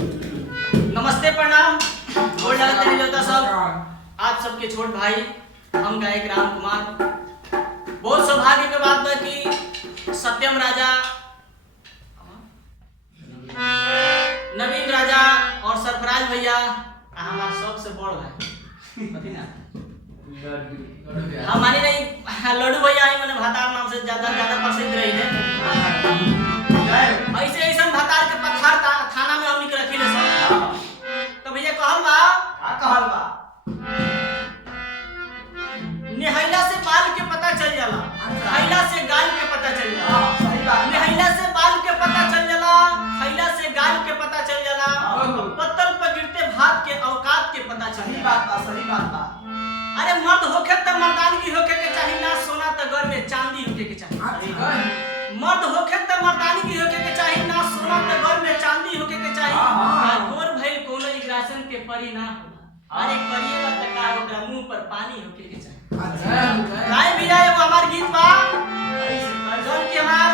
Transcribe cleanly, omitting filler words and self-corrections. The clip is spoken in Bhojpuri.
नमस्ते प्रणाम गोल्ड लगते देवता सब आप सबके छोट भाई हम गायक राम कुमार। बहुत सौभाग्य के बात है कि सत्यम राजा नवीन राजा और सरफराज भैया हमारा सबसे बड़ भाई कथी ना हम मानी नहीं लड्डू भैया ही मैंने भातार नाम से ज्यादा प्रसिद्ध रही है। ऐसे ऐसा भातार के पत्थर थाना में हमनी के रखी सब तो भैया कहल बा निहैला से बाल के पता चल जाला, खैला से गाल के पता चल जाला। सही बात। निहैला से बाल के पता चल जाला, खैला से गाल के पता चल जाला। पत्तल पर गिरते भात के औकात के पता चल जाला। सही बात बा। अरे मर्द होखे त मर्दानगी होखे के चाही ना, सोना त घर में चांदी होखे के चाही। मर्द होखे त मर्दानगी होखे के चाही ना, सोना त घर में चांदी होखे के चाही। गोर भइल कोनो इग्रासन के परी ना होला, अरे करिएगा त का ओकरा मुंह पर पानी होखे के चाही। गाय भी आए वो हमार गीत बा जौन के हमार